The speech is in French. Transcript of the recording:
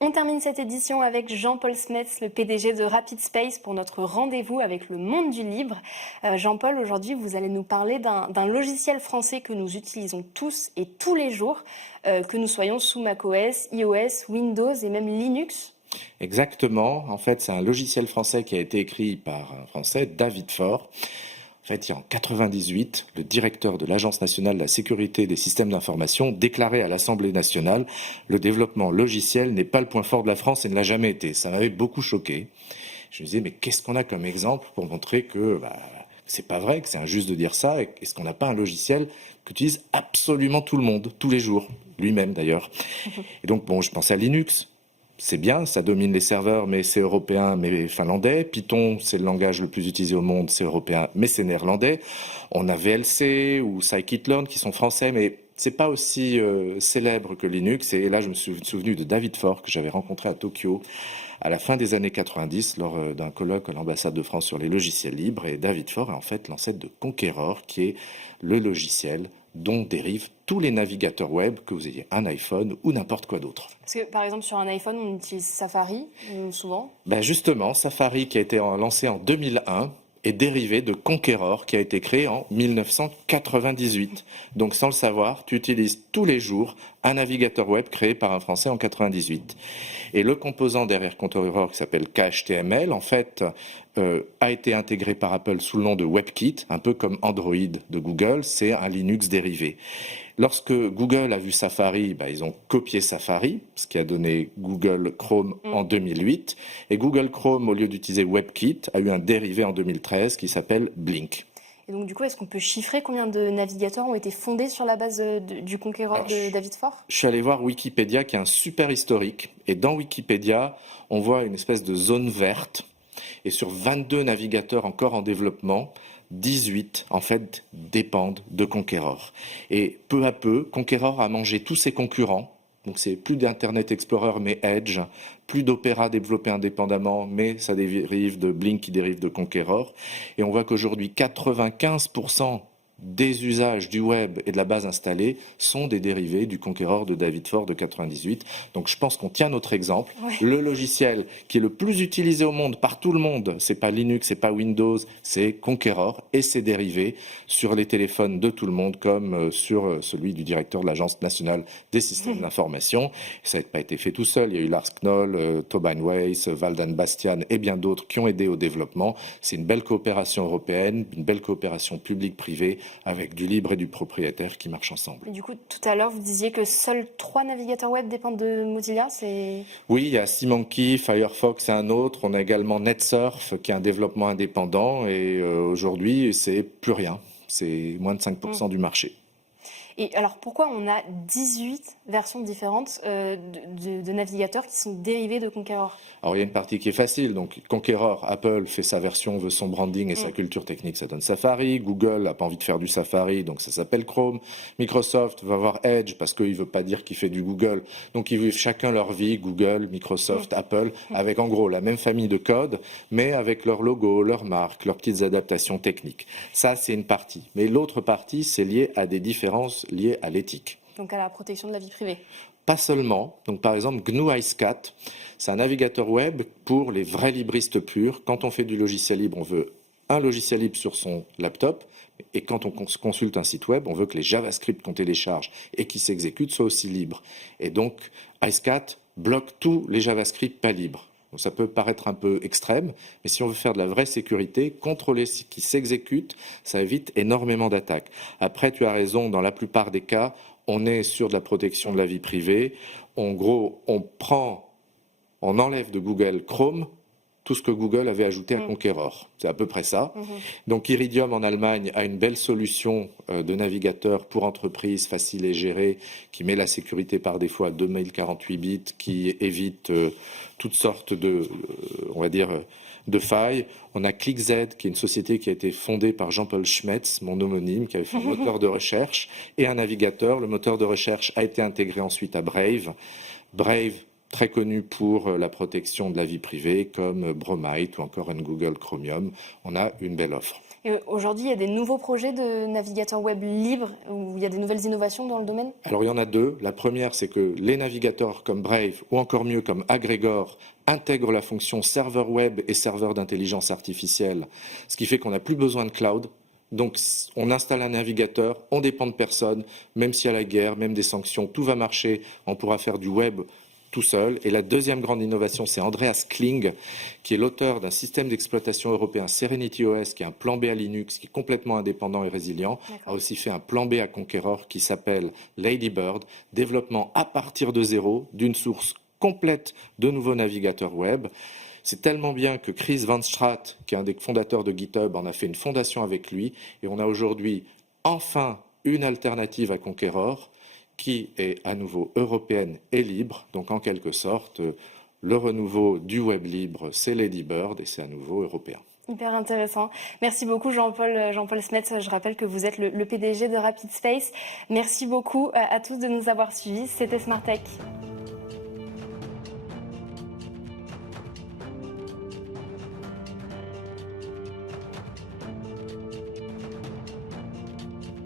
On termine cette édition avec Jean-Paul Smets, le PDG de Rapid Space, pour notre rendez-vous avec le monde du libre. Jean-Paul, aujourd'hui, vous allez nous parler d'un logiciel français que nous utilisons tous et tous les jours, que nous soyons sous macOS, iOS, Windows et même Linux. Exactement. En fait, c'est un logiciel français qui a été écrit par un Français, David Faure. En fait, en 1998, le directeur de l'Agence nationale de la sécurité des systèmes d'information déclarait à l'Assemblée nationale « Le développement logiciel n'est pas le point fort de la France et ne l'a jamais été ». Ça m'avait beaucoup choqué. Je me disais, mais qu'est-ce qu'on a comme exemple pour montrer que c'est pas vrai, que c'est injuste de dire ça, et est-ce qu'on n'a pas un logiciel qu'utilise absolument tout le monde, tous les jours, lui-même d'ailleurs. Et donc, je pensais à Linux. C'est bien, ça domine les serveurs, mais c'est européen, mais finlandais. Python, c'est le langage le plus utilisé au monde, c'est européen, mais c'est néerlandais. On a VLC ou scikit-learn qui sont français, mais c'est pas aussi célèbre que Linux. Et là, je me suis souvenu de David Faure, que j'avais rencontré à Tokyo à la fin des années 90, lors d'un colloque à l'ambassade de France sur les logiciels libres. Et David Faure est en fait l'ancêtre de Conqueror, qui est le logiciel dont dérivent tous les navigateurs web, que vous ayez un iPhone ou n'importe quoi d'autre. Parce que, par exemple, sur un iPhone, on utilise Safari, souvent. Justement, Safari, qui a été lancé en 2001, est dérivé de Conqueror, qui a été créé en 1998. Donc, sans le savoir, tu utilises tous les jours un navigateur web créé par un Français en 1998. Et le composant derrière Conqueror, qui s'appelle KHTML, en fait, a été intégré par Apple sous le nom de WebKit, un peu comme Android de Google, c'est un Linux dérivé. Lorsque Google a vu Safari, ils ont copié Safari, ce qui a donné Google Chrome en 2008. Et Google Chrome, au lieu d'utiliser WebKit, a eu un dérivé en 2013 qui s'appelle Blink. Et donc, du coup, est-ce qu'on peut chiffrer combien de navigateurs ont été fondés sur la base du Conqueror de David Faure ? Je suis allé voir Wikipédia, qui est un super historique. Et dans Wikipédia, on voit une espèce de zone verte. Et sur 22 navigateurs encore en développement, 18, en fait, dépendent de Conqueror. Et peu à peu, Conqueror a mangé tous ses concurrents. Donc c'est plus d'Internet Explorer, mais Edge, plus d'Opera développé indépendamment, mais ça dérive de Blink qui dérive de Conqueror. Et on voit qu'aujourd'hui, 95% des usages du web et de la base installée sont des dérivés du Conqueror de David Faure de 98. Donc je pense qu'on tient notre exemple. Ouais. Le logiciel qui est le plus utilisé au monde, par tout le monde, c'est pas Linux, c'est pas Windows, c'est Conqueror et ses dérivés sur les téléphones de tout le monde, comme sur celui du directeur de l'Agence nationale des systèmes d'information. Ça n'a pas été fait tout seul. Il y a eu Lars Knoll, Tobin Weiss, Valdan Bastian et bien d'autres qui ont aidé au développement. C'est une belle coopération européenne, une belle coopération publique-privée, avec du libre et du propriétaire qui marchent ensemble. Et du coup, tout à l'heure, vous disiez que seuls 3 navigateurs web dépendent de Mozilla, Oui, il y a SeaMonkey, Firefox et un autre. On a également NetSurf, qui est un développement indépendant. Et aujourd'hui, c'est plus rien. C'est moins de 5% du marché. Et alors, pourquoi on a 18 versions différentes de navigateurs qui sont dérivés de Conqueror ? Alors, il y a une partie qui est facile. Donc, Conqueror, Apple fait sa version, veut son branding et sa culture technique, ça donne Safari. Google n'a pas envie de faire du Safari, donc ça s'appelle Chrome. Microsoft va avoir Edge parce qu'il ne veut pas dire qu'il fait du Google. Donc, ils vivent chacun leur vie, Google, Microsoft, Apple, avec en gros la même famille de code, mais avec leur logo, leur marque, leurs petites adaptations techniques. Ça, c'est une partie. Mais l'autre partie, c'est lié à des différences liées à l'éthique. Donc à la protection de la vie privée. Pas seulement. Donc par exemple, GNU IceCat, c'est un navigateur web pour les vrais libristes purs. Quand on fait du logiciel libre, on veut un logiciel libre sur son laptop. Et quand on consulte un site web, on veut que les JavaScript qu'on télécharge et qui s'exécutent soient aussi libres. Et donc, IceCat bloque tous les JavaScript pas libres. Donc ça peut paraître un peu extrême, mais si on veut faire de la vraie sécurité, contrôler ce qui s'exécute, ça évite énormément d'attaques. Après, tu as raison, dans la plupart des cas, on est sur de la protection de la vie privée. En gros, on enlève de Google Chrome tout ce que Google avait ajouté à Conqueror. C'est à peu près ça. Donc Iridium en Allemagne a une belle solution de navigateur pour entreprise, facile et gérée, qui met la sécurité par défaut à 2048 bits, qui évite toutes sortes de, de failles. On a ClickZ, qui est une société qui a été fondée par Jean-Paul Schmetz, mon homonyme, qui avait fait un moteur de recherche et un navigateur. Le moteur de recherche a été intégré ensuite à Brave. Brave, très connu pour la protection de la vie privée, comme Bromite ou encore un Google Chromium. On a une belle offre. Et aujourd'hui, il y a des nouveaux projets de navigateurs web libres où il y a des nouvelles innovations dans le domaine? Alors il y en a deux. La première, c'est que les navigateurs comme Brave ou encore mieux comme Aggregor intègrent la fonction serveur web et serveur d'intelligence artificielle, ce qui fait qu'on n'a plus besoin de cloud. Donc on installe un navigateur, on dépend de personne, même s'il y a la guerre, même des sanctions, tout va marcher, on pourra faire du web tout seul. Et la deuxième grande innovation, c'est Andreas Kling, qui est l'auteur d'un système d'exploitation européen Serenity OS, qui est un plan B à Linux, qui est complètement indépendant et résilient, a aussi fait un plan B à Conqueror qui s'appelle Ladybird, développement à partir de zéro, d'une source complète de nouveaux navigateurs web. C'est tellement bien que Chris Van Straat, qui est un des fondateurs de GitHub, en a fait une fondation avec lui, et on a aujourd'hui enfin une alternative à Conqueror, qui est à nouveau européenne et libre. Donc en quelque sorte, le renouveau du web libre, c'est Ladybird et c'est à nouveau européen. Hyper intéressant. Merci beaucoup Jean-Paul Smets. Je rappelle que vous êtes le PDG de Rapid Space. Merci beaucoup à tous de nous avoir suivis. C'était Smart Tech.